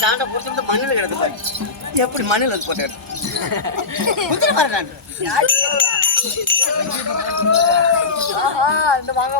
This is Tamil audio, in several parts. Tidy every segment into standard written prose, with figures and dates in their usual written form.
சாண்ட புடிச்சு மண்ணில் கிடந்து பாரு எப்படி மண்ணில் வந்து போட்டு குதிரை பாரு நான் இந்த வாங்க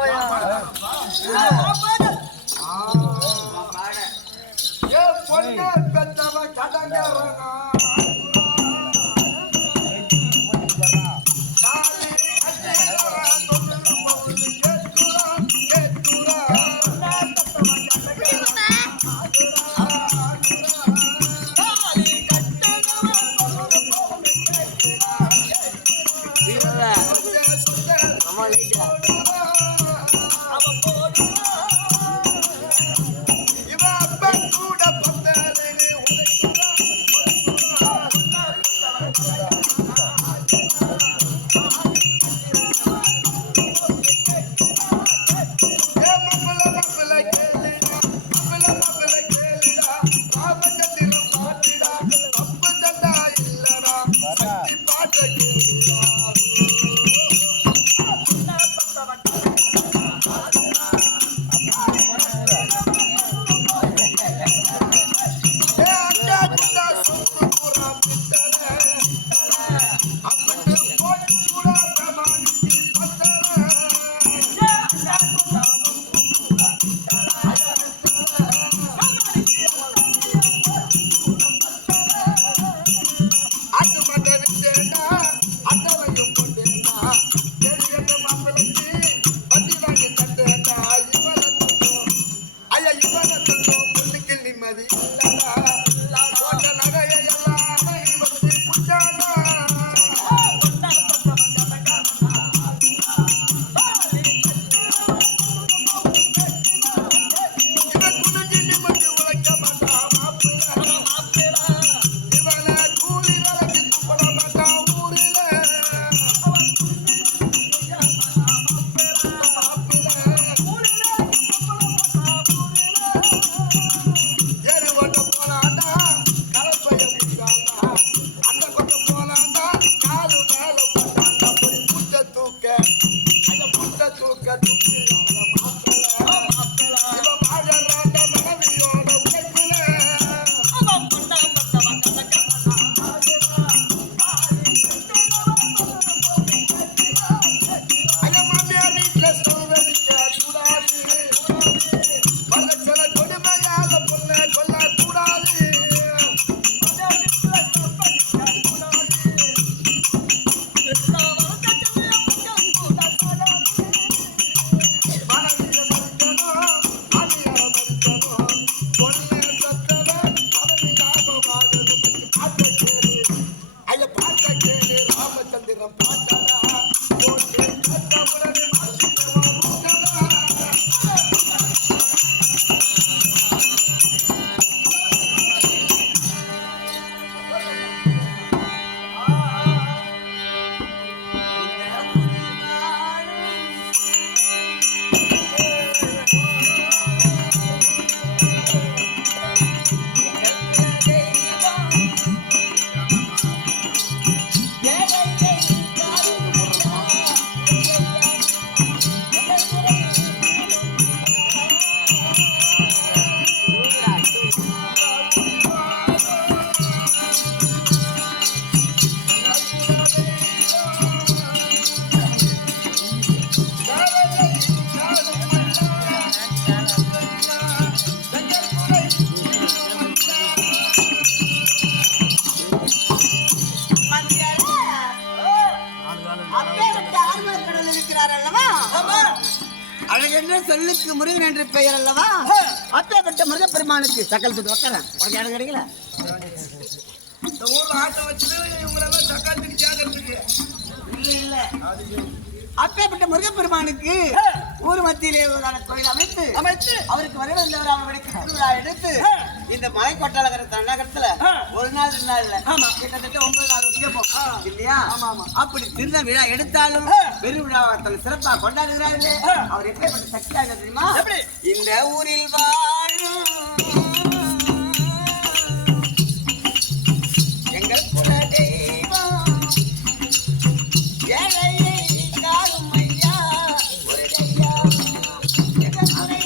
சொல்லுக்கு முருகன் என்ற பெயர் அல்லவா? அப்பேற்பட்ட முருகப்பெருமானுக்கு சக்கலத்துக்கு வைக்கிறேன். உனக்கு இடம் கிடைக்கல இந்த ஊர்ல ஆட்டை வச்சுட்டு இவங்களெல்லாம் சக்காத்துக்கு கேட்கறதுக்கு இல்ல இல்ல. அப்பேற்பட்ட முருகப்பெருமானுக்கு ஊர் மத்தியிலே ஒரு கோயில் அமைத்து அவருக்கு வர வந்தவர் அவருடைய திருவிழா எடுத்து இந்த மலை கொட்டாளகர தன்னகரத்துல ஒரு நாள் 2 நாள் இல்ல கிட்டத்தட்ட 9 நாள் வச்சுப்போம் இல்லையா? அப்படி திருந்த விழா எடுத்தாலும் பெருவிழாவத்தில் சிறப்பா கொண்டாடுகிறாரு. அவர் எப்படிப்பட்ட சக்தியாக தெரியுமா? இந்த ஊரில் வாழும் எங்கள் குல தெய்வம் ஏழை காரும் ஐயா ஒரு ஐயா எங்கள் குறை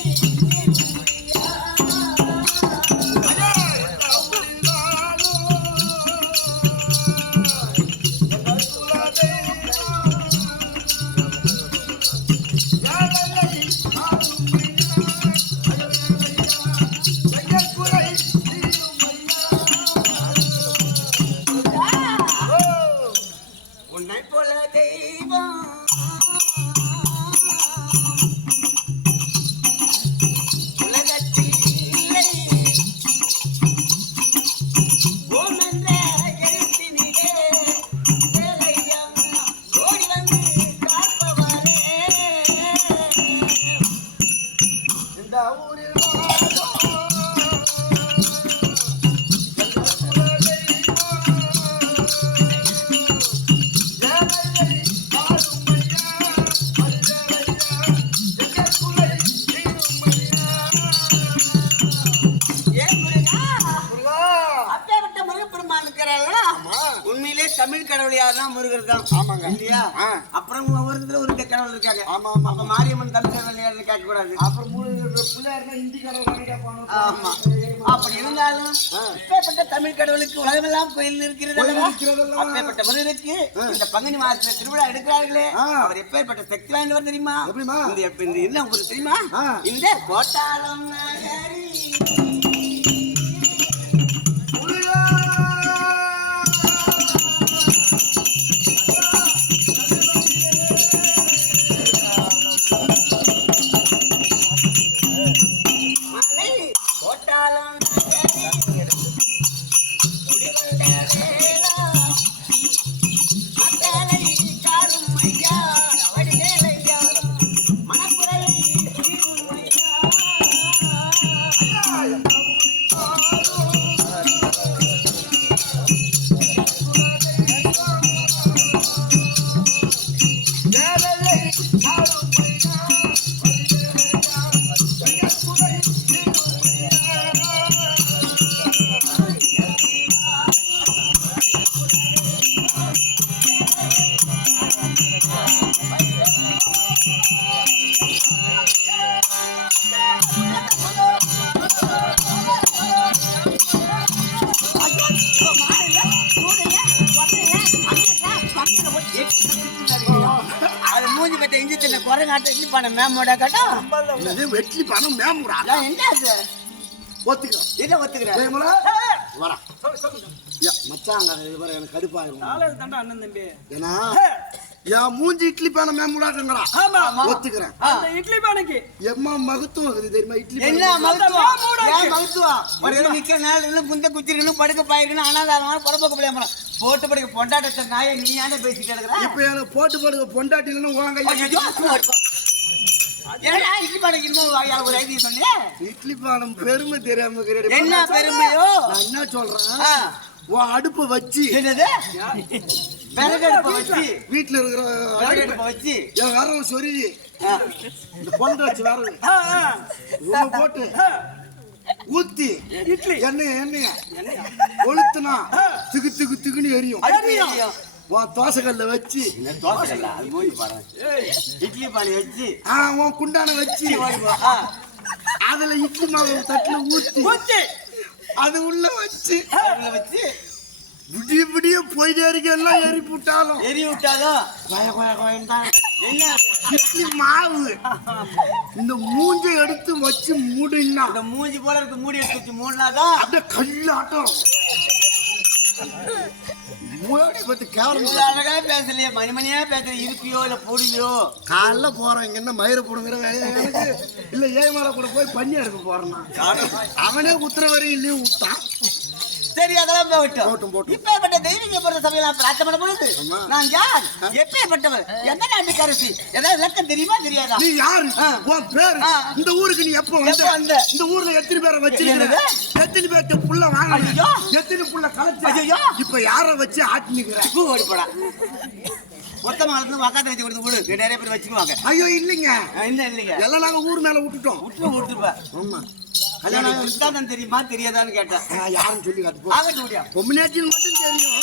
உண்மையிலே தமிழ் கடவுள் யாருன்னா முருகர் தான். ஆமாங்க இல்லையா? அப்புறம் ஒவ்வொருத்தரும் ஒரு கடவுள் இருக்காங்க. ஆமா ஆமா. அப்ப மாரியம்மன் தமிழ் கடவுள் யாருன்னு கேட்க கூடாது. அப்புறம் பிள்ளையாருன்னா இந்தி கடவுள். ஆமா. அப்படி இருந்தாலும் இப்பேற்பட்ட தமிழ் கடவுளுக்கு உலகமெல்லாம் கோயில் இருக்கிறது. அப்பேற்பட்ட முருகருக்கு இந்த பங்குனி மாதத்துல திருவிழா எடுக்கிறார்களே, அவர் எப்பேற்பட்ட சக்தி வாய்ந்தவர் தெரியுமா? இந்த என்ன உங்களுக்கு தெரியுமா? இந்த கோட்டாலம் மேமோட கட்டம் வெற்றி பணம் மேமுடா. என்ன அது? ஒத்துக்கிறேன். என்ன ஒத்துக்கிறேன்? மச்சாங்க எனக்கு கடுப்பாயிரும். அண்ணன் தம்பி ஏன்னா என் மூஞ்சி இட்லி பானை மேமுடாங்கறா. ஒத்துக்கிறேன். அந்த இட்லி பானைக்கு எம்மா மகத்துவம் இருக்குது தெரியுமா? இட்லி என்ன மகத்துவம்? ஏன் மகத்துவம்? ஒரு நிக்கிற நாள் இல்ல குந்த குச்சிரணும் படுக்க பாயிருக்கணும் அனாதாரமான பரபோக்க பிள்ளையம்மா போட்டு படுக்க பொண்டாட்டத்தை நாயை நீ ஏன்டா பேசிட்டு கிடக்குற? இப்போ எனக்கு போட்டு படுக்க பொண்டாட்டி இல்லைன்னு உங்க என்னடா இட்லி பானைக்கு இன்னும் ஒரு ஐடியா சொன்னீங்க? இட்லி பானம் பெருமை தெரியாம என்ன பெருமையோ? நான் என்ன சொல்றேன், உன் அடுப்பை வச்சு என்னது விறகு அடுப்பை வச்சு வீட்டுல இருக்கிற விறகு அடுப்பை வச்சு என் விறகு சொருவி இந்த பொண்ணு வச்சு விறகு போட்டு ஊத்தி இட்லி எண்ணெய கொளுத்துனா திகு திகு திகுன்னு எரியும். தோசை கல்ல வச்சு இட்லி பானை வச்சு உன் குண்டான வச்சு அதுல இட்லி மாவு தட்டுல ஊத்தி அது உள்ள வச்சு விடிய விடிய போயிட்டே இருக்க எல்லாம் எரி விட்டாலும் இட்லி மாவு இந்த மூஞ்சை எடுத்து வச்சு மூடினா இந்த மூஞ்சி போல இருக்கு. மூடி எடுத்து மூடினாதான் அப்படியே கல்லாட்டம். பேசலையே மணிமணியா பேசுற இருப்பியோ இல்ல பொடியோ காலைல போறேன் இங்க என்ன மயிரை போடுங்கிற இல்ல ஏமால கூட போய் பண்ணி எடுக்க போறேன்னா அவனே உத்தரவரையும் லீவ் விட்டான். சரி அதெல்லாம் போகட்டும். இப்பேற்பட்ட தெய்வீக பொருள் சபையெல்லாம் பிரார்த்தனை பண்ண பொழுது நான் யார், எப்பேற்பட்டவர், எந்த நாட்டுக்கரசி, ஏதாவது விளக்கம் தெரியுமா தெரியாதா? நீ யாரு, உன் பேரு, இந்த ஊருக்கு நீ எப்போ வந்த, இந்த ஊர்ல எத்தனை பேரை வச்சிருக்க, எத்தனை பேர்ட்ட புள்ள வாங்க, எத்தனை புள்ள கலச்சு, இப்ப யார வச்சு ஆட்டி நிக்கிற ஓடிப்படா மொத்தமா வக்காத்த வச்சு கொடுத்து போடு நிறைய பேர் வச்சுக்குவாங்க. ஐயோ இல்லைங்க இல்லைங்க எல்லாம் நாங்க ஊர் மேல விட்டுருப்பேன். ஆமா கல்யாணம் தான் தெரியுமா தெரியாதான்னு கேட்டேன். யாரும் சொல்லி காட்டு ஆகட்டும் முடியா பொம்மினாச்சின்னு மட்டும் தெரியும்.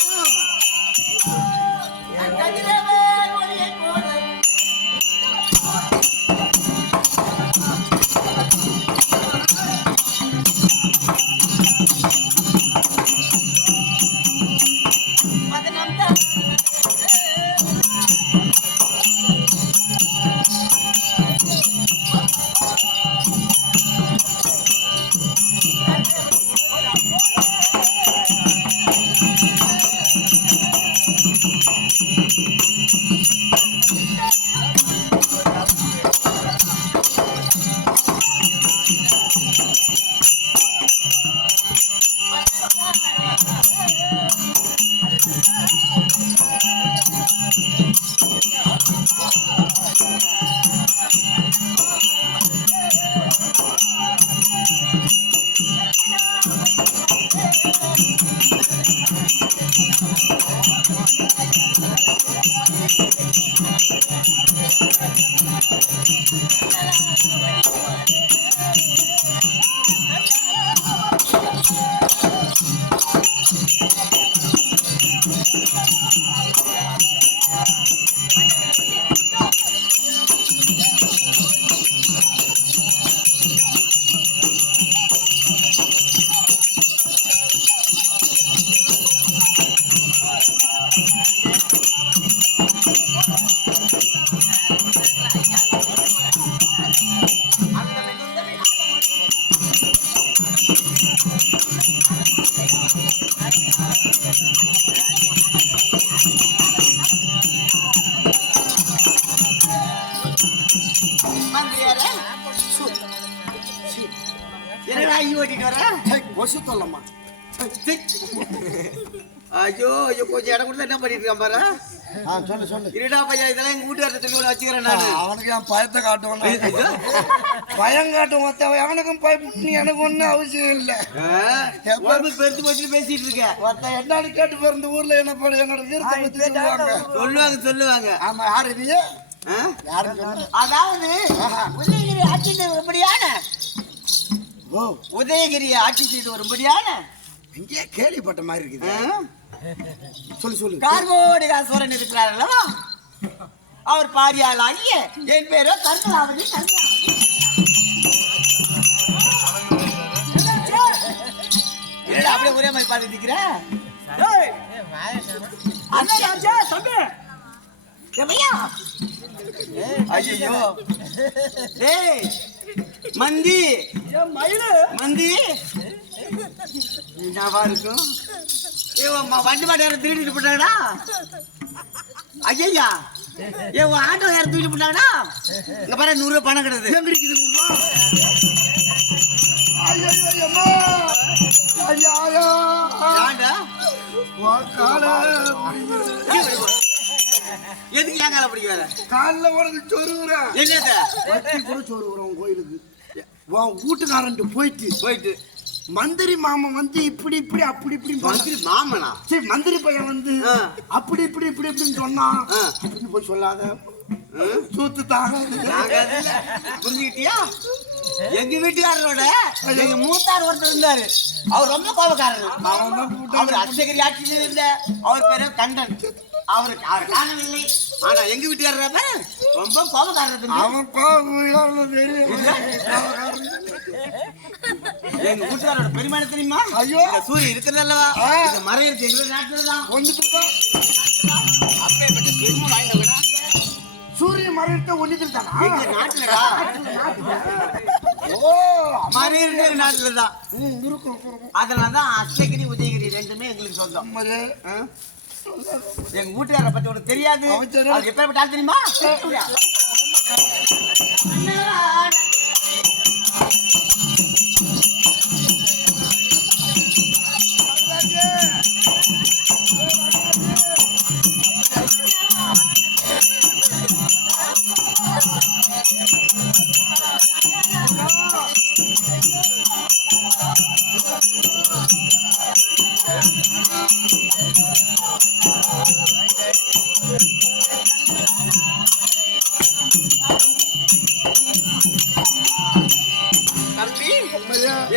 கொசு தொல்லம்மா. ஐயோ ஐயோ கொஞ்சம் இடம் கொடுத்தா என்ன பண்ணிட்டு இருக்கான் பாரு. சொல்லு சொல்லு. இருடா பையா, இதெல்லாம் எங்க வீட்டுக்காரத்தை சொல்லி வச்சுக்கிறேன் நான். அவனுக்கு என் பயத்தை காட்டுவோம், பயம் காட்டுவோம். அவனுக்கும் பயப்பட்டு எனக்கு ஒன்றும் அவசியம் இல்லை. பெருத்து போச்சு பேசிட்டு இருக்கேன். என்னன்னு கேட்டு போற இந்த ஊர்ல என்ன பண்ண என்னோட சொல்லுவாங்க சொல்லுவாங்க. ஆமா, யாரு நீ? அதாவது உதயகிரி ஆட்சி வரும்படியான உதயகிரி ஆட்சி செய்து வரும்படியான இங்கே கேள்விப்பட்ட மாதிரி இருக்குது. சொல்லு சொல்லு. கார்கோடிகாசுவரன் இருக்கிறார் அல்லவா, அவர் பாரியால் ஆகிய என் பேரோ கர்மலாவதி. அப்படியே ஒரே மாதிரி பார்த்து நிற்கிறேன். ஐயோ மந்தி மந்தி என்னவா இருக்கும்? வண்டி மாட்டு யாரும் திருடிட்டு போட்டாங்கடா. ஐயா ஏன் ஆட்டோ யாரும் தூக்கிட்டு போட்டாங்கடா. இங்க பாரு 100 ரூபாய் பணம் கிடையாது. எதுக்கு ஏன் காலை பிடிக்க வேற? காலில் உடனே சொருகுறேன். என்னத்த கூட சொருகுறோம் கோயிலுக்கு. வீட்டுக்காரன் போயிட்டு மந்திரி மாமன் வந்து இப்படி இப்படி அப்படி இப்படி. மந்திரி மாமனா? சரி, மந்திரி பையன் வந்து அப்படி இப்படி இப்படி இப்படின்னு சொன்னான். அப்படின்னு போய் சொல்லாத, சூத்து தாங்க. புரிஞ்சுக்கிட்டியா? எங்க வீட்டுக்காரரோட எங்க மூத்தார் ஒருத்தர் இருந்தாரு. அவர் ரொம்ப கோபக்காரர். அவர் அர்ச்சகரி ஆட்சியில் இருந்த அவர் பேரு கண்டன். அவருக்கு அவர் காணவில்லை. ஆனா எங்க வீட்டுக்காரர் ரொம்ப கோபக்காரர். அவன் கோபம் தெரியும். எங்க வீட்டுக்காரோட பெருமாள் தெரியுமா? ஐயோ, சூரியன் இருக்கிறது அல்லவா, இந்த மரம் இருக்கு எங்க நாட்டுலதான். அப்பேற்பட்ட பெருமாள் வாய்ந்தவனா சூரிய மரம் ஒண்ணு தானா எங்க நாட்டுலடா. ஓ, மரம் நாட்டுலதான் இருக்கும். அதனாலதான் அஷ்டகிரி உதயகிரி ரெண்டுமே எங்களுக்கு சொந்தம். எங்க வீட்டுக்கார பத்தி உனக்கு தெரியாது. எப்ப தெரியுமா?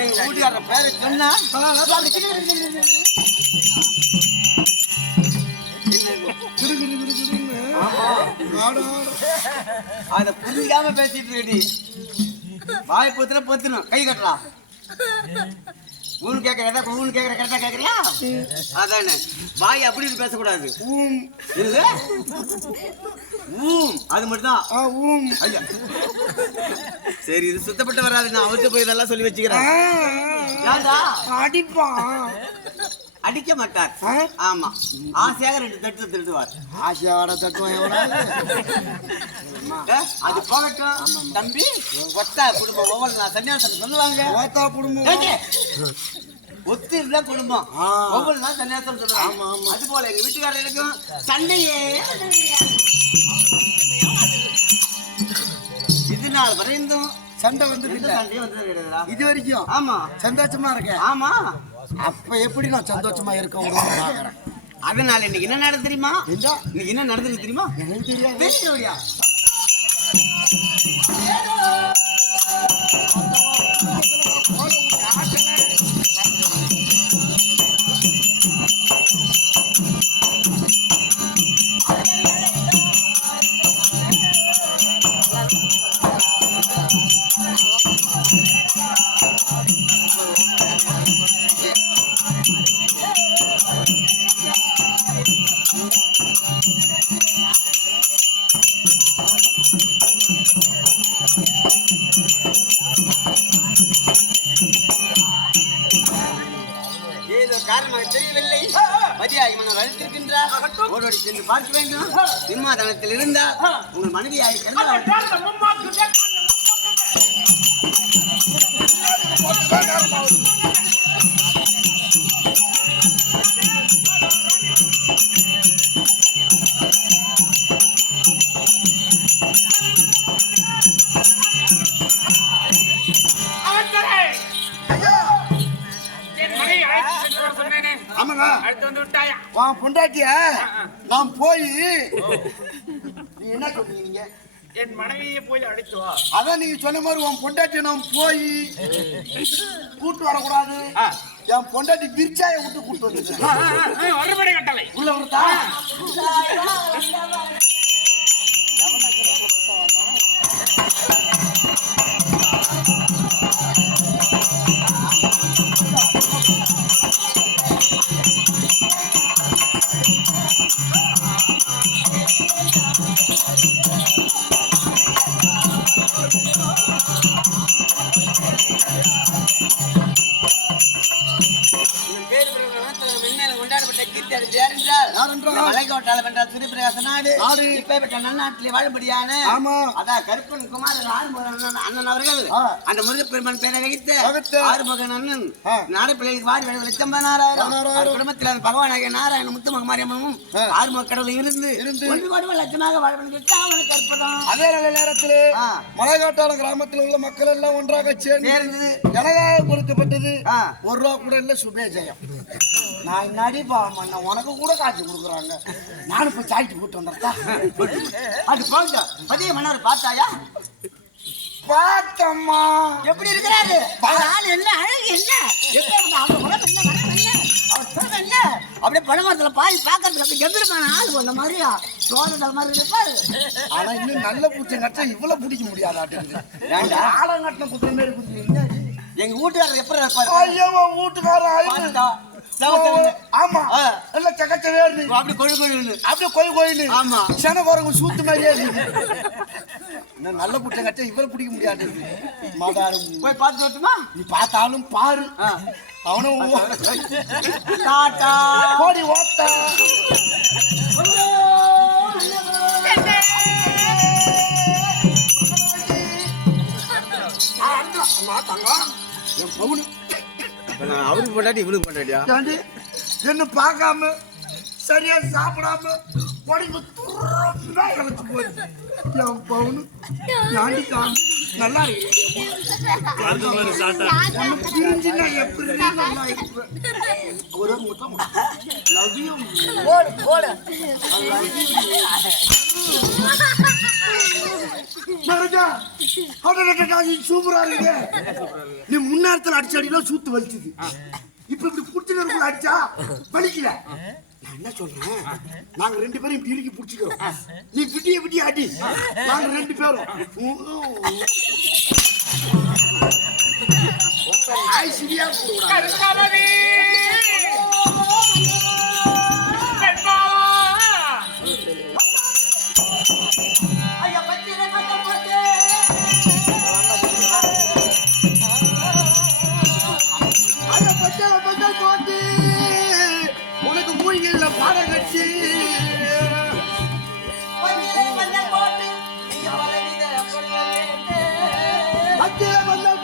எங்க வீட்டுக்கார பேரை சொன்னா அத புரியாம பேசிட்டு ரெடி. வாய் பொத்துல பொத்துணும், கை கட்டலாம். ஊன்னு கேட்கறதா ஊன்னு கேட்கற கரெக்டா கேட்கறியா? அதானே, வாய் அப்படின்னு பேசக்கூடாது. அது மட்டும்தான். சரி, இது சுத்தப்பட்டு வராது. நான் அவர்கிட்ட போய் இதெல்லாம் சொல்லி வச்சுக்கிறேன். அடிப்பான். அடிக்க மாட்டார். ஆமா, ஆசையாக 2 தட்டு திருடுவார். ஆசையோட தட்டுவான். அது போகட்டும் தம்பி. ஒத்தா குடும்பம் ஒவ்வொரு சன்னியாசம் சொல்லுவாங்க. ஒத்தா குடும்பம் ஒத்து இருந்தா குடும்பம், ஒவ்வொரு நாள் சன்னியாசம் சொல்லுவாங்க. அது போல எங்க வீட்டுக்காரர்களுக்கும் சண்டையே இது நாள் வரைந்தும் சண்டை வந்து இது வரைக்கும். ஆமா, சந்தோஷமா இருக்கேன். ஆமா, அப்ப எப்படி நான் சந்தோஷமா இருக்க? அதனால இன்னைக்கு என்ன நடந்து தெரியுமா? இன்னைக்கு என்ன நடந்தது தெரியுமா? எனக்கு தெரியாது. ஓடோடி சென்று பார்க்க வேண்டும். சிம்மாதனத்தில் இருந்தால் உங்கள் மனைவியாக பொண்டாட்டிய நாம் போய் நீ என்ன சொல்றீங்க? என் மனைவியை போய் அழைத்துவா. அதான் நீங்க சொன்ன மாதிரி உன் பொண்டாட்டிய நாம் போய் கூட்டு வரக்கூடாது. என் பொண்டாட்டி பிரிச்சாய விட்டு கூட்டு வந்து ஒருபடி கட்டளை உள்ள விடுத்தா நன்னாட்டிலே வாழும்படியான கருப்பன் குமாரன் அண்ணன் அவர்கள் அந்த முருகப்பெருமான் பேரை வைத்து ஆறுமுகன் அண்ணன் நாடப்பிள்ளைக்கு வாரி லட்சம் 16,000 குடும்பத்தில் பகவானாகிய நாராயண முத்துமக மாரியம்மனும் ஆறுமுக கடவுள் இருந்து ஒன்று லட்சமாக வாழ்வதற்கு அவனுக்கு அற்புதம். அதே நல்ல நேரத்திலே மலைக்காட்டாள கிராமத்தில் உள்ள மக்கள் எல்லாம் ஒன்றாக சேர்ந்து எனக்காக கொடுக்கப்பட்டது 1 ரூபா கூட இல்ல சுபேஜயம். நான் நடிப்பா உனக்கு கூட காட்சி கொடுக்குறாங்க. நானும் போய் சாய்ட்டு போட்டு வந்தா அது போங்க. பதிய மன்னர் பார்த்தாயா? பார்த்தம்மா. எப்படி இருக்கிறாரு? ஆள் என்ன அழகு என்ன என்ன அப்படியே பழமரத்துல பாய் பாக்கிறதுக்கு கம்பீரமான ஆள் அந்த மாதிரியா சோதனை மாதிரி இருப்பாரு. ஆனா இன்னும் நல்ல பூச்சை கட்ட இவ்வளவு பிடிக்க முடியாது. ஆழம் கட்டின குத்த மாரி குத்துறீங்க. எங்க வீட்டுக்காரர் எப்படி இருப்பாரு? ஐயோ வீட்டுக்காரர் ஆமா இல்ல சக்கச்சவே அப்படி கொழு அப்படியே கொய்னு ஆமா சென குரங்கு சூத்து மாதிரியே இன்னும் நல்ல புட்டை கட்ட இவ்வளவு பிடிக்க முடியாது. மாதாரும் போய் பார்த்து வரட்டுமா? நீ பார்த்தாலும் பாரு. அவனும் கோடி ஓட்டா என் பவுனு அவருக்கு பொண்டாட்டி இவளுக்கு பொண்டாட்டியா? என்ன பார்க்காம சரியா சாப்பிடாம உடம்பு துறந்தா இழைச்சு போயிடுச்சு. என் பவுனு யாண்டி காமி நல்லா இருக்கு. பிரிஞ்சுன்னா எப்படி நல்லா இருப்பேன். ஒரு முத்தம் லவ்யும் சூப்பரா இருக்கு. நீ முன்னேரத்தில் அடிச்ச அடியில சூத்து வலிச்சுது. இப்ப இப்படி புடிச்சுக்கிறதுக்குள்ள அடிச்சா வலிக்கல. நான் என்ன சொல்றேன், நாங்க 2 பேரும் இப்படி இறுக்கி புடிச்சுக்கிறோம். நீ விட்டிய அடி, நாங்க 2 பேரும் நாய் சிரியா கூடாது. உனக்கு மூலிகையில பாடம் கட்சி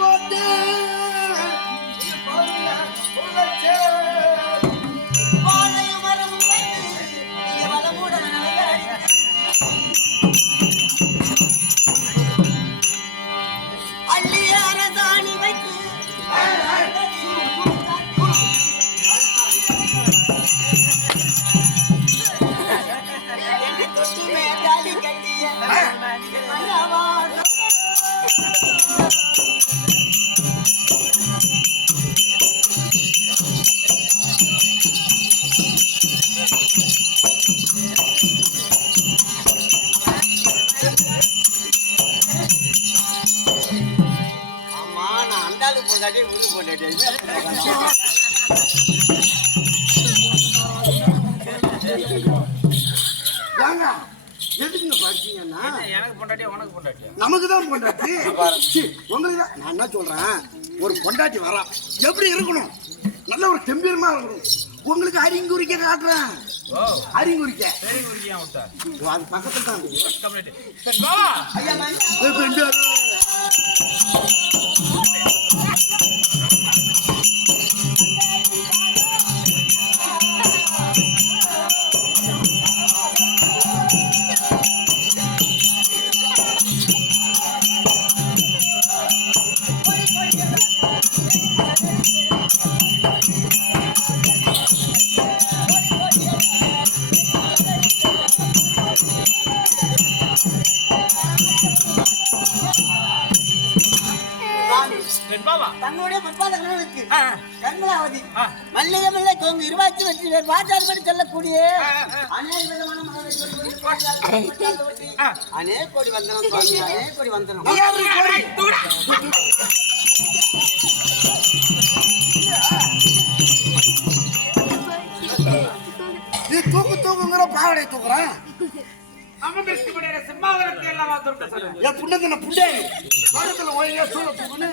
போட்டு நமக்குதான் பொண்டாட்டி. உங்களுக்கு தான். நான் என்ன சொல்றேன், ஒரு பொண்டாட்டி வரா எப்படி இருக்கணும்? நல்ல ஒரு கம்பீரமா இருக்கணும். உங்களுக்கு அறிங்குறிக்க காட்டுறேன். அறிங்குறிக்க சரி குருஜியா விட்டா அது பக்கத்துல தான் இருக்கு. கம்ப்ளீட் சரி பாவா ஐயா மணி தன்னுடைய முற்பாதங்களுக்கு கண்களாவதி மல்லிகை மல்லை தோங்கு இருவாச்சி வெற்றி வேறு வாட்டார் படி சொல்லக்கூடிய அநேக விதமான அநேக கோடி வந்தனம் சுவாமி அநேக கோடி வந்தனம் நீ தூக்குங்கிற பாவடை தூக்குறான். சிம்மாவரத்தை எல்லாம் என் புண்ணத்தின புண்டே பக்கத்துல ஒழுங்கா சூழ தூக்குன்னு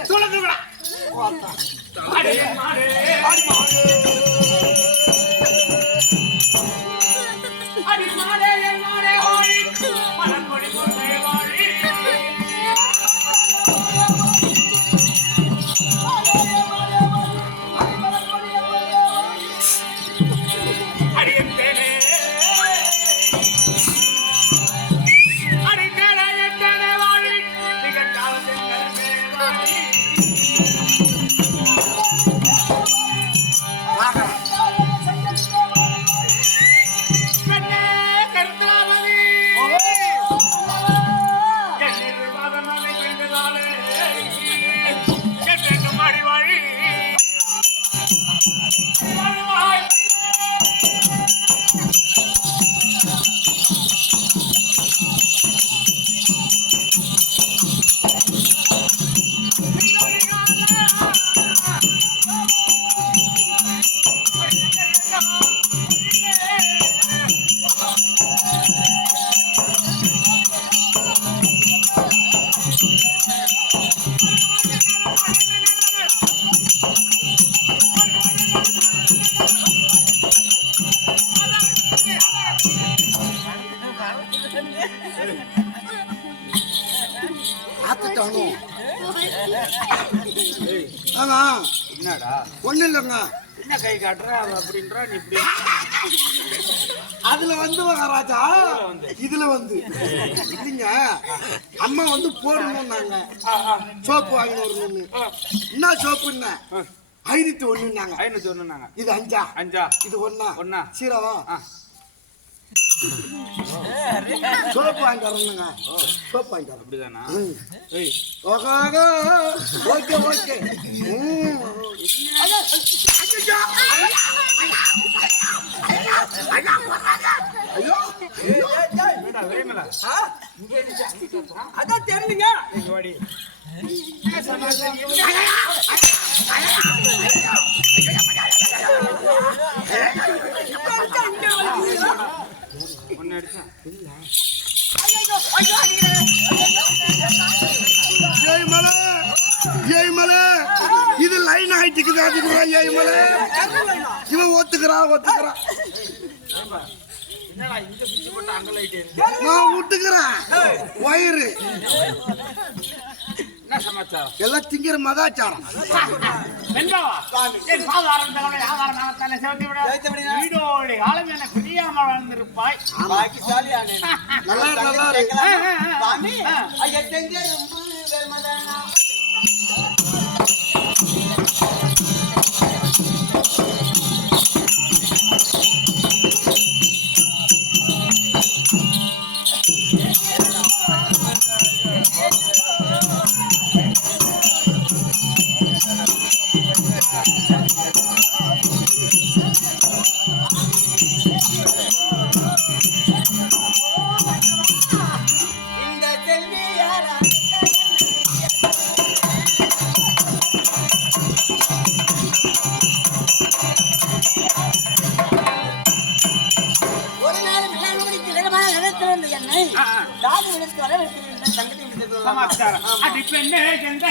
என்னடா ஒண்ணு இல்லைங்க. என்ன கை காட்டுற அப்படின்றா நீ இப்படி அதுல வந்து மகாராஜா இதுல வந்து இல்லைங்க. அம்மா வந்து போடணும்னாங்க சோப்பு வாங்கி வரணும்னு. என்ன சோப்புன்னா 501 501 இது 5 5 இது 1 சீரகம் சோப்பு வாங்கி வரணுங்க. சோப்பு வாங்கி வர அப்படிதானா ஓகே ஓகே. ஐயோ அதான் தெரியுங்க ஒன்னு அடிச்சா இது லைன் ஆயிட்டுக்குது. இவன் ஒத்துக்கிறான். என்னடா இங்க சுத்தி போட்டு அங்க லைட் நான் விட்டுக்கிறேன். வயிறு என்ன சமாச்சாரம் எல்லாம் திங்கிற மதாச்சாரம். வீடோடு காலம் என பிரியாம வாழ்ந்திருப்பாய். நல்லா சாமி ஐயா தெரிஞ்ச ரொம்ப வேமதானா சமாச்சாரம் அடி பெண்ணே எந்த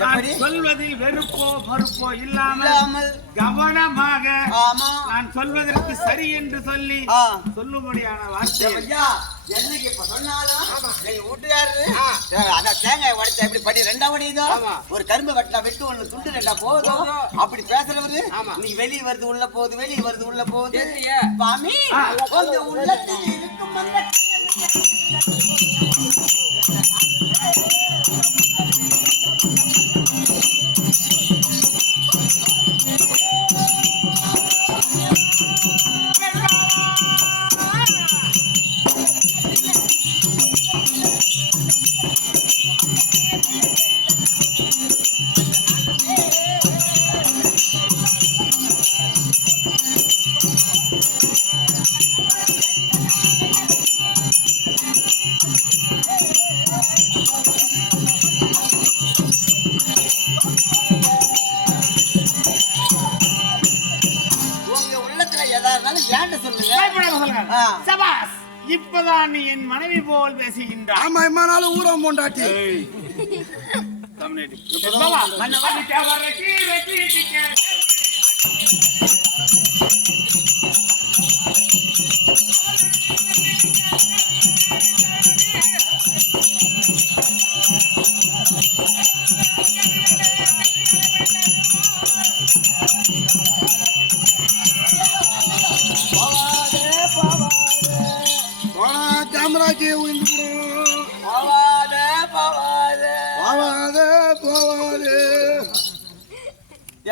நான் சொல்வதில் வெறுப்போ மறுப்போ இல்லாமல் கவனமாக நான் சொல்வதற்கு சரி என்று சொல்லி சொல்லும்படியான வார்த்தை என்னைக்கு இப்ப சொன்னாலும் நீங்க வீட்டுக்காரரு அதான் தேங்காய் உடைச்சா எப்படி படி ரெண்டா உடையுதோ ஒரு கரும்பு வெட்டா வெட்டு ஒண்ணு துண்டு ரெண்டா போதும் அப்படி பேசுறவரு இன்னைக்கு வெளியே வருது உள்ள போகுது வெளியே வருது உள்ள போகுது பாமி உங்க உள்ளத்தில் இருக்கும் இப்பதான் நீ என் மனைவி போல் பேசுகின்றாய். ஆமா இம்மானாலும் ஊரா போண்டாட்டி கேமராக்கு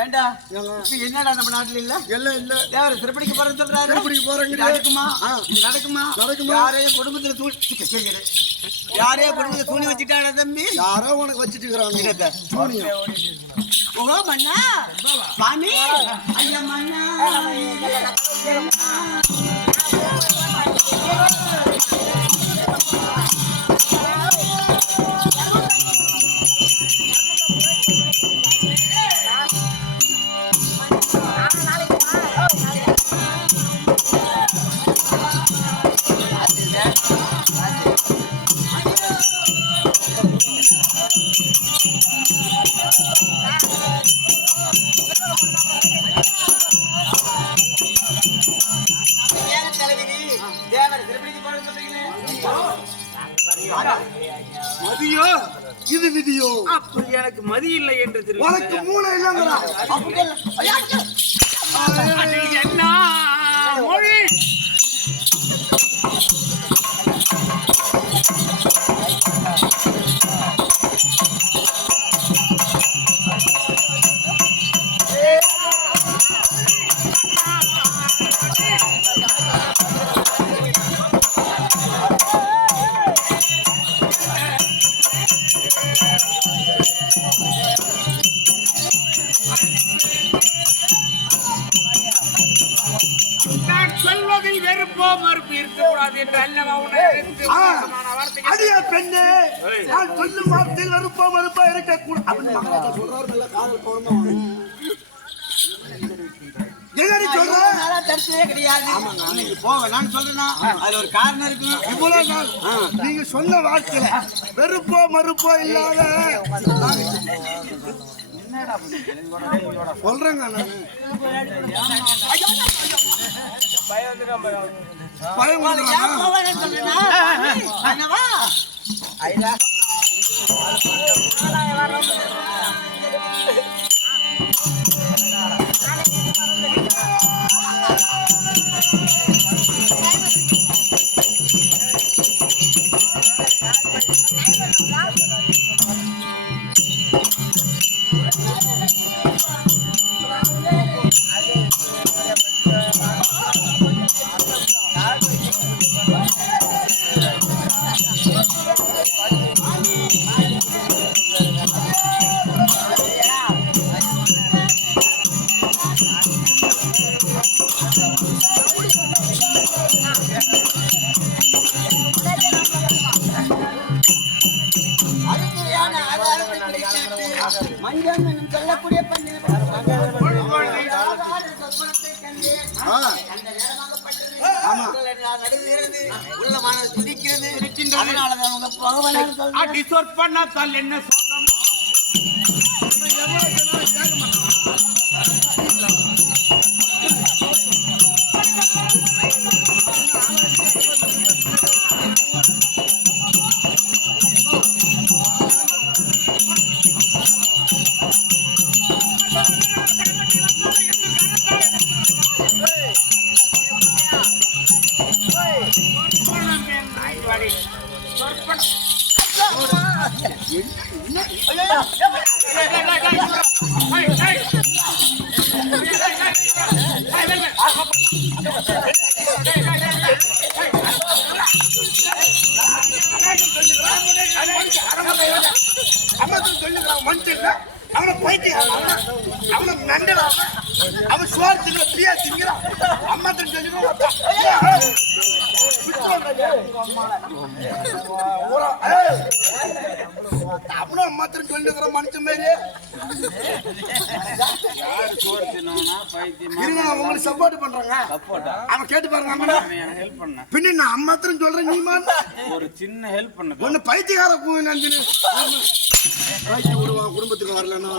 ஏண்டா என்னடா நம்ம நாட்டுல இல்ல இல்ல தேவர சிறப்பிடிக்க போறேன்னு சொல்றாரு. சிறப்பிடிக்க போறேங்க. நடக்குமா யாரையும் குடும்பத்துல தூணி வச்சுட்டாடா தம்பி. யாரோ உனக்கு வச்சுட்டு இருக்கிறாங்க. ஓ மண்ணா பாமி ஐயா மண்ணா மதியோ இது விதியோ அப்படி எனக்கு மதி இல்லை என்று தெரியும். உனக்கு மூளை இல்லங்கடா. என்ன மொழி சொல்வதில் வெறுப்போ மறுப்பு இருக்கக்கூடாது என்று அல்லவா அடிய பெண்ணே நான் சொல்லும் வார்த்தையில் வெறுப்போ மறுப்பா இருக்கக்கூடாது அப்படின்னு மகாராஜா சொல்றாரு. நல்ல காதல் போகணும். நீங்க சொன்ன வார்த்தையில வெறுப்போ மறுப்போ இல்லாத சொல்றேங்க. பயம் மஞ்சள் சொல்லக்கூடிய ஆமா நடுகிறது உள்ளமானது துடிக்கிறது அதனாலதான் உங்க பகவான் அடி சொற்பனாத்தால் என்ன சோகமா அவனை போயிட்டு அவனை நண்டலாம் அவன் சோறு திங்க பிரியா திங்கிறான் அம்மா தன் சொல்லிடுவான் அவனும் அம்மா தன் சொல்லிடுக்கிற மனுஷன் மாரி உங்களுக்கு சப்போர்ட் பண்றாங்க அவன் கேட்டு பாருங்க ஹெல்ப் பண்ண பின்ன நான் அம்மா தன் சொல்றேன் நீ ஒரு சின்ன ஹெல்ப் பண்ண ஒண்ணு பைத்தியக்கார நந்தினி விடுவான் குடும்பத்துக்கு வரலன்னா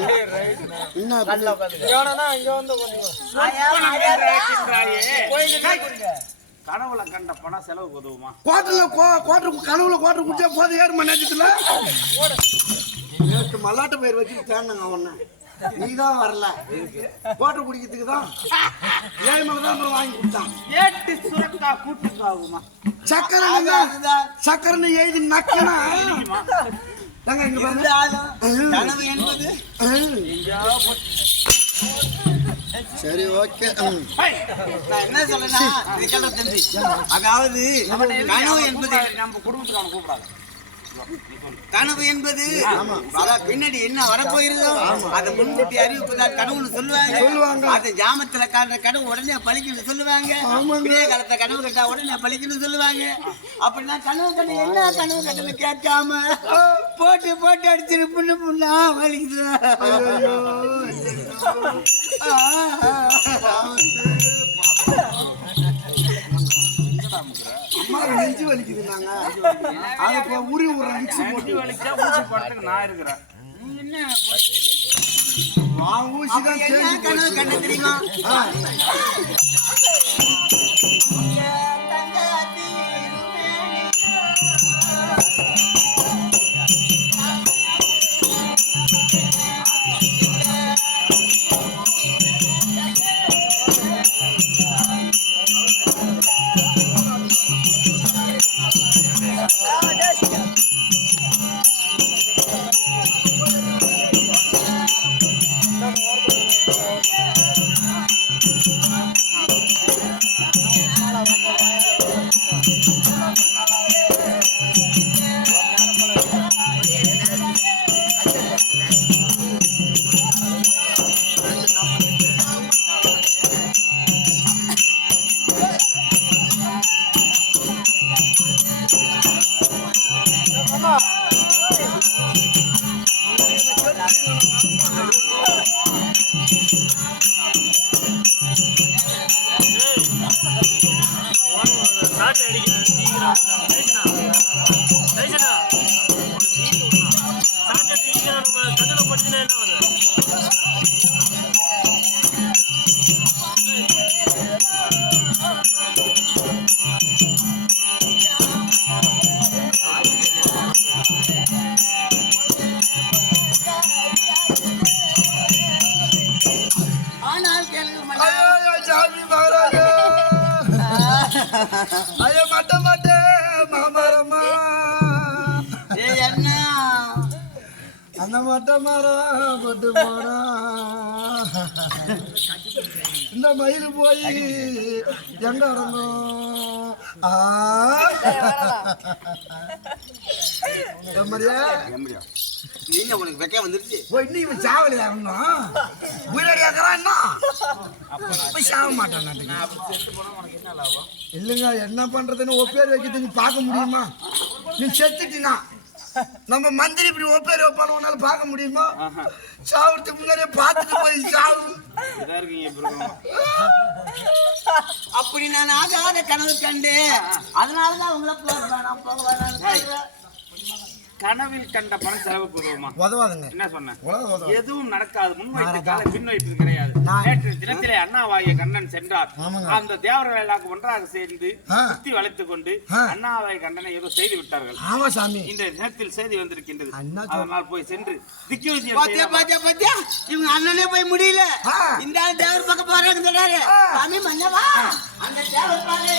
கனவுல கண்ட பணம் செலவுக்கு உதவுமா கனவுல கோட்டை குடிச்சா போது 7 மணி நேரத்துல மல்லாட்ட பயிர் வச்சுட்டு தேடினாங்க அவன நீதான் வரல கோட்டை குடிக்கிறதுக்கு தான் 7 மணி தான் அப்புறம் வாங்கி கொடுத்தான் ஏட்டு சுரக்கா கூட்டுக்கு ஆகுமா சக்கரை எழுதி நக்கனா இங்க பாருங்க கனவு என்பது சரி ஓகே நான் என்ன சொல்றேன்னா தம்பி அதாவது கனவு என்பது நம்ம குடும்பத்துக்கான கூப்பிடாது கனவு என்பது பின்னாடி என்ன வரப்போகிறதோ அதை முன்கூட்டி அறிவிப்பதா கனவுன்னு சொல்லுவாங்க அது ஜாமத்துல காட்டுற கனவு உடனே பழிக்கணும்னு சொல்லுவாங்க விடிய காலத்துல கனவு கட்டா உடனே பழிக்கணும்னு சொல்லுவாங்க அப்படின்னா கனவு கட்ட என்ன கனவு கட்டல கேட்காம போட்டு போட்டு அடிச்சிரு புண்ணு புண்ணா வலிக்குது அம்மா நெஞ்சு வலிக்குது நாங்க அதுக்கு உரி ஒரு மிக்ஸ் போட்டு வலிச்சா ஊசி போடுறதுக்கு நான் இருக்கிறேன் ஊசி தான் என்ன கனவு கண்ட தெரியுமா ஐயோ மட்ட மாமரமா என்ன அந்த மட்ட மரம் பட்டு போனா இந்த மயில் போய் எங்க இறங்கும் நீங்க உனக்கு வெக்க வந்துருச்சு இன்னும் இவன் சாவலி இறங்கணும் உயிரடி ஆக்குறான் சாவ மாட்டான் இல்லைங்க என்ன பண்றதுன்னு ஒப்பேர் வைக்கிறது நீ பார்க்க முடியுமா நீ செத்துட்டினா நம்ம மந்திரி இப்படி ஒப்பேர் வைப்பான உன்னால பார்க்க முடியுமா? சாவறதுக்கு முன்னாடியே பார்த்துட்டு போய் சாவு. அப்படி நான் ஆகாத கனவு கண்டு அதனாலதான் உங்களை போக வேணாம். கனவில் கண்ட பணம் செலவு போடுவோமா? உதவாதுங்க. என்ன சொன்னேன்? உதவாது. எதுவும் நடக்காது. முன்வைத்து கால பின் வைத்து கிடையாது. நேற்று தினத்திலே அண்ணாவாகிய கண்ணன் சென்றார். அந்த தேவர்கள் எல்லாம் ஒன்றாக சேர்ந்து சுத்தி வளைத்துக் கொண்டு அண்ணாவாகிய கண்ணனை ஏதோ செய்து விட்டார்கள். ஆமா சாமி. இந்த தினத்தில் செய்தி வந்திருக்கின்றது. அதனால் போய் சென்று திக்கியோஜி பாத்தியா இவங்க அண்ணனே போய் முடியல. இந்த தேவர் பக்கம் போறான்னு சொல்றாரு. சாமி மன்னவா அந்த தேவர் பாரு.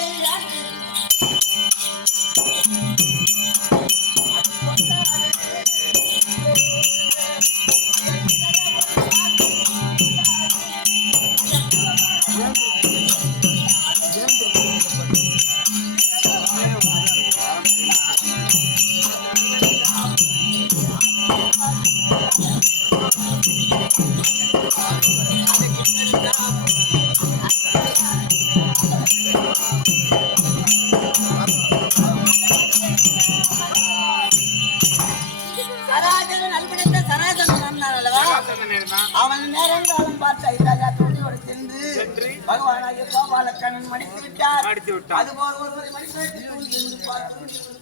அவன் நேரம் காலம் பார்த்த ஐராஜா துணியோடு சென்று பகவானாகிய கோபாலக்கண்ணன் மடித்து விட்டார். அதுபோல் ஒருவரை மடித்து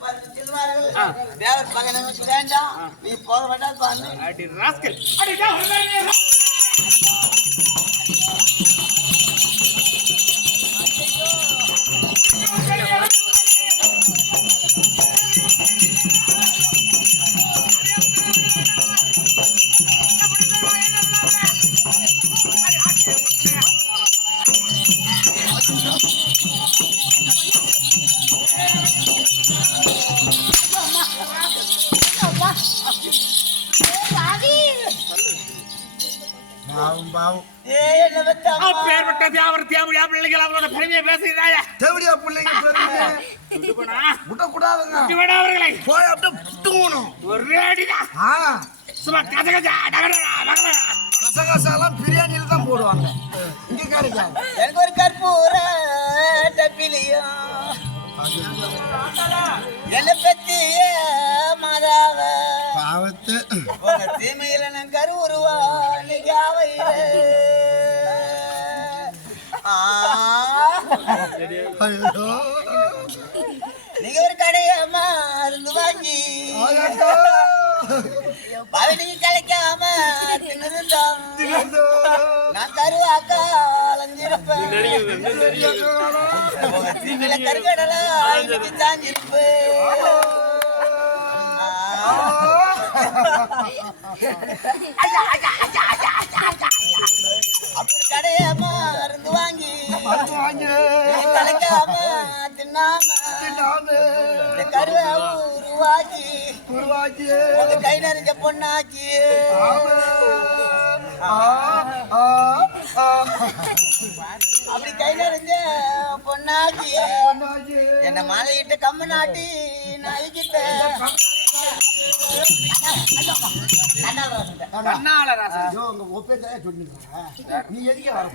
பார்த்து செல்வார்கள். தேவர் மகனுக்கு வேண்டாம், நீ போக வேண்டாம் பாருங்க. பிரியாணியில தான் போடுவாங்க. இங்க கிடைக்காது. எனக்கு ஒரு கற்பூர டப்பிலியும் என்ன பத்திய மாதாவ தீமையில நான் கருவுருவா நீங்க ஒரு கடையாமா இருந்து வாங்கி பழனி கிடைக்காம நான் கருவாக்கா அலைஞ்சிருப்பேன். கருக்கடலா சாஞ்சிருப்பேன். அப்படி கடையாமா இருந்து வாங்கி கிடைக்காம தின்னாம கருவை உருவாக்கி கை நிறைஞ்ச பொண்ணாக்கி அப்படி கை நிறைஞ்ச பொண்ணாக்கி என்ன மாலையிட்டு கம்மு நாட்டி நாய்கிட்ட நீ எதுக்கே வர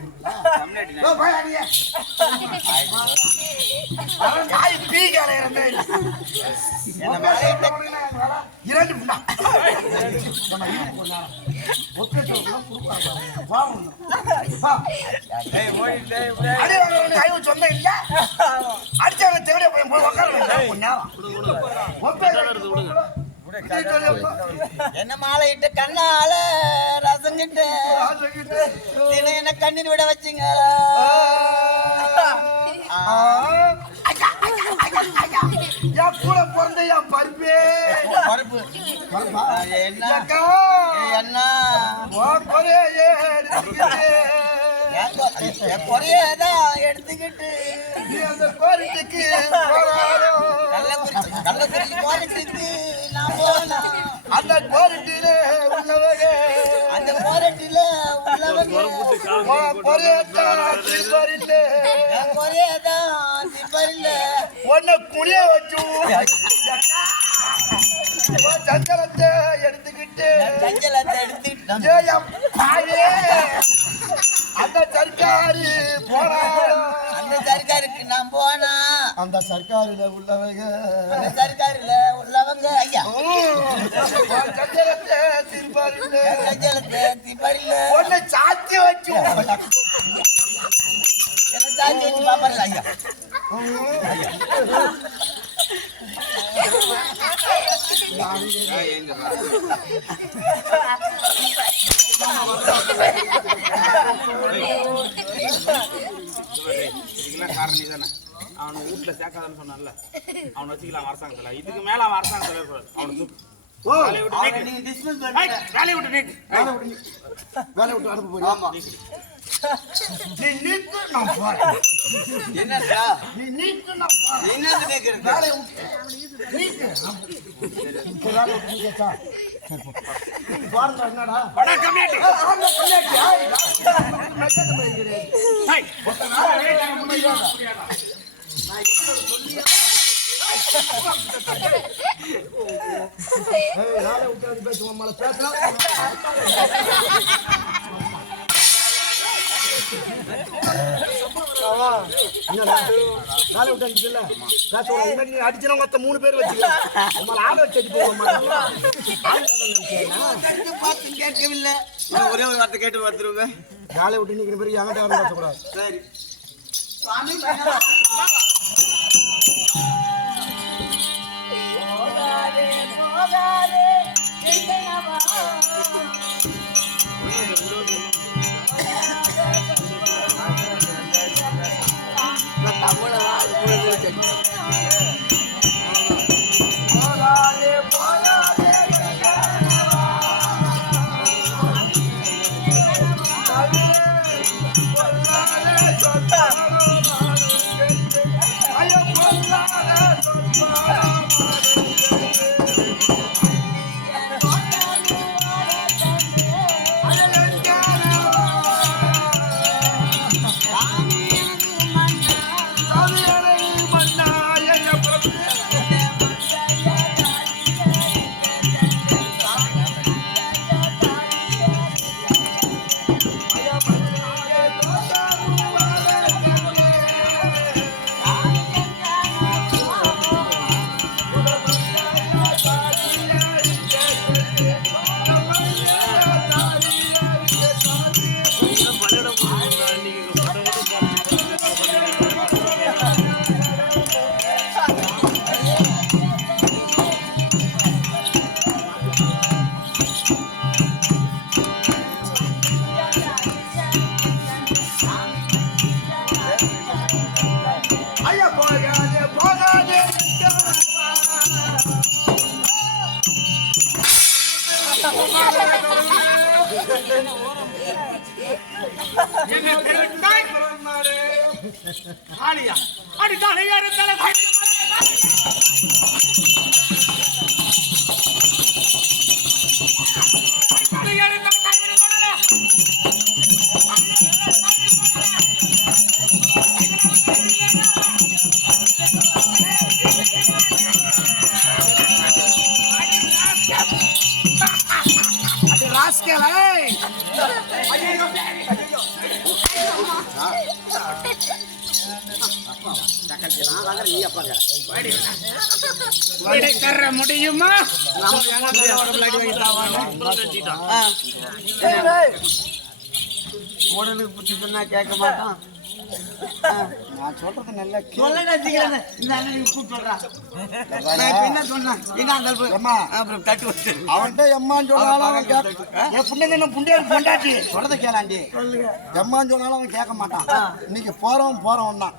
சொந்த இல்ல அடிச்சவங்க தேவையா போய் என்ன மாலையிட்டு கண்ணால ரசங்கிட்டு என்ன கண்ணின் விட வச்சுங்க. கூட பிறந்த என் பருப்பு குறையதான் எடுத்துக்கிட்டு அந்த கோரிட்டுக்கு கோரிட்டுக்கு நான் போனா அந்த கோரிட்டில உள்ளவங்க அந்த கோரிட்டில உள்ளவங்க குறையதான் சிப்பரில்ல ஒன்ன குனிய வச்சு சஞ்சலத்தை எடுத்துக்கிட்டு அந்த சர்க்காரு போனா அந்த சர்க்காருக்கு நான் போனா அந்த சர்க்காரில உள்ளவங்க சர்க்காரில உள்ளவங்க ஐயா ஒன்னு சாத்தி வச்சு சாத்தி வச்சு பாப்பாரு ஐயா காரணி தானே அவனை வீட்டுல சேர்க்காதன்னு சொன்னான்ல அவனை வச்சுக்கலாம் அரசாங்கத்துல இதுக்கு மேல அவன் அரசாங்கத்துல அவனுக்கு வேலையை விட்டு நீக்கு வேலை விட்டு அனுப்ப போறீங்க. ஆமா நீ நீக்கு நான் போறேன். என்னடா நீ நீக்கு நான் போறேன். என்னது கேக்குறது வேலையை விட்டு நீக்கு. இப்போ வேலை விட்டு நீக்கச்சா? சரி போ. போறதா என்னடா? அட கம்மியாட்டி ஆமா கம்மியாட்டி. மெக்கத்து போயிருக்கிறே. ஹை ஏய் வேலை விட்டு வந்து பேசுவோம் மேல பேசலாம். என்னடா வேலை விட்டு அடிக்கல பேசுவோம் முன்னாடி நீ அடிச்சனா மொத்த 3 பேர் வச்சுக்கலாம் நம்மள ஆள வச்சு போவோம் பார்த்து கேட்கவில்லை நான் ஒரே ஒரு வார்த்தை கேட்டு வந்துருங்க வேலை விட்டு நிக்கிற பேர் என்கிட்ட யாரும் பேசக்கூடாது. சரி சுவாமி ஆலியா அடி தலையா இருந்தால தர முடியுமா உடனே புத்தி சொன்னா கேட்க மாட்டான் நான் சொல்றது நல்லா சொல்லடா சீக்கிரம் இந்த அண்ணன் கூப்பிட்டு சொல்றான் நான் இப்ப என்ன சொன்னேன் என்ன அந்த அம்மா அப்புறம் தட்டு வச்சு அவன்கிட்ட எம்மான்னு சொன்னாலும் அவன் என் புண்ணிய என்ன புண்ணியாரு பொண்டாட்டி சொல்றத கேளாண்டி எம்மான்னு சொன்னாலும் அவன் கேட்க மாட்டான். இன்னைக்கு போறவன் தான்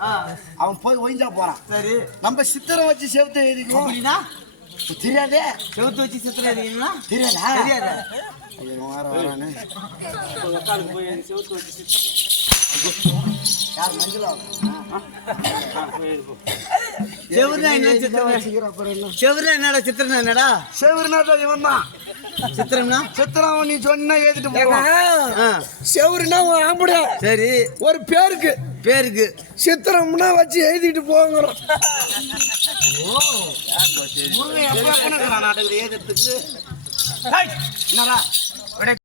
அவன் போய் ஒய்ஞ்சா போறான். சரி நம்ம சித்திரம் வச்சு செவத்தை எழுதிக்குவோம். அப்படின்னா தெரியாதே செவுத்து வச்சு சித்திரம் எழுதிங்களா தெரியாதா தெரியாதா ஐயோ வரானே போய் செவுத்து வச்சு யார் மஞ்சளா செவருனா என்ன சித்திரம் செவருனா என்னடா சித்திரம் என்னடா செவருனா இவன் தான் சித்திரம்னா சித்திரம் நீ சொன்ன எழுதிட்டு போவான். செவருனா ஆம்படியா சரி ஒரு பேருக்கு சித்திரம்னா வச்சு எழுதிட்டு போங்கிறோம் நாட்டுக்கு எழுதுறதுக்கு என்னடா